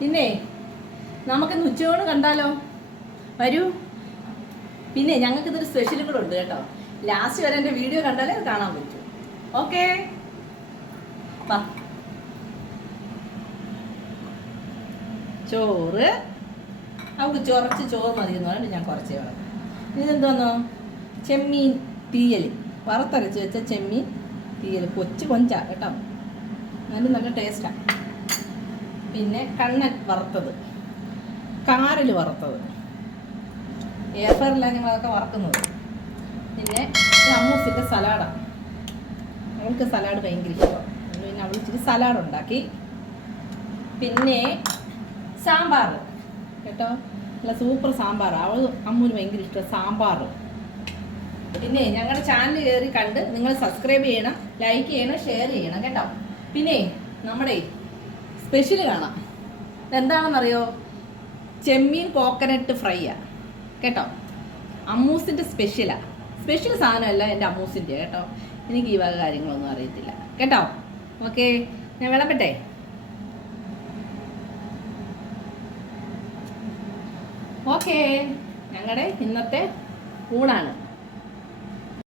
പിന്നെ നമുക്കിന്ന് ഉച്ചയോട് കണ്ടാലോ? വരൂ. പിന്നെ ഞങ്ങൾക്ക് ഇതൊരു സ്പെഷ്യലും കൂടെ ഉണ്ട് കേട്ടോ. ലാസ്റ്റ് വരെ എൻ്റെ വീഡിയോ കണ്ടാലേ അത് കാണാൻ പറ്റൂ. ഓക്കെ, വാ. ചോറ് അവൾക്ക് കുറച്ച് ചോറ് മതിയെന്ന് പറഞ്ഞിട്ട് ഞാൻ കുറച്ചേ വേണം. ഇതെന്തോന്നോ? ചെമ്മീൻ തീയൽ, വറുത്തരച്ച് വെച്ച ചെമ്മീൻ തീയൽ. കൊഞ്ചാ കേട്ടോ, നല്ല ടേസ്റ്റാണ്. പിന്നെ കണ്ണൻ വറുത്തത്, കാരൽ വറുത്തത്. എയർഫ്രയറിലാണ് ഞങ്ങളതൊക്കെ വറക്കുന്നത്. പിന്നെ അമ്മൂസിൻ്റെ സലാഡാണ്. അവൾക്ക് സലാഡ് ഭയങ്കര ഇഷ്ടമാണ്. പിന്നെ അവൾ ഇച്ചിരി സലാഡ് ഉണ്ടാക്കി. പിന്നെ സാമ്പാർ കേട്ടോ, നല്ല സൂപ്പർ സാമ്പാർ. അവൾ അമ്മൂന് ഭയങ്കര ഇഷ്ടമാണ് സാമ്പാർ. പിന്നെ ഞങ്ങളുടെ ചാനൽ കയറി കണ്ട് നിങ്ങൾ സബ്സ്ക്രൈബ് ചെയ്യണം, ലൈക്ക് ചെയ്യണം, ഷെയർ ചെയ്യണം കേട്ടോ. പിന്നെ നമ്മുടെ സ്പെഷ്യൽ കാണാം. എന്താണെന്നറിയോ? ചെമ്മീൻ കോക്കനട്ട് ഫ്രൈയാണ് കേട്ടോ. അമ്മൂസിൻ്റെ സ്പെഷ്യലാണ്. സ്പെഷ്യൽ സാധനമല്ല, എൻ്റെ അമ്മൂസിൻ്റെ കേട്ടോ. എനിക്ക് ഈ വക കാര്യങ്ങളൊന്നും അറിയത്തില്ല കേട്ടോ. ഓക്കെ, ഞാൻ വിളമ്പട്ടെ. ഓക്കെ, ഞങ്ങളുടെ ഇന്നത്തെ ഊണാണ്.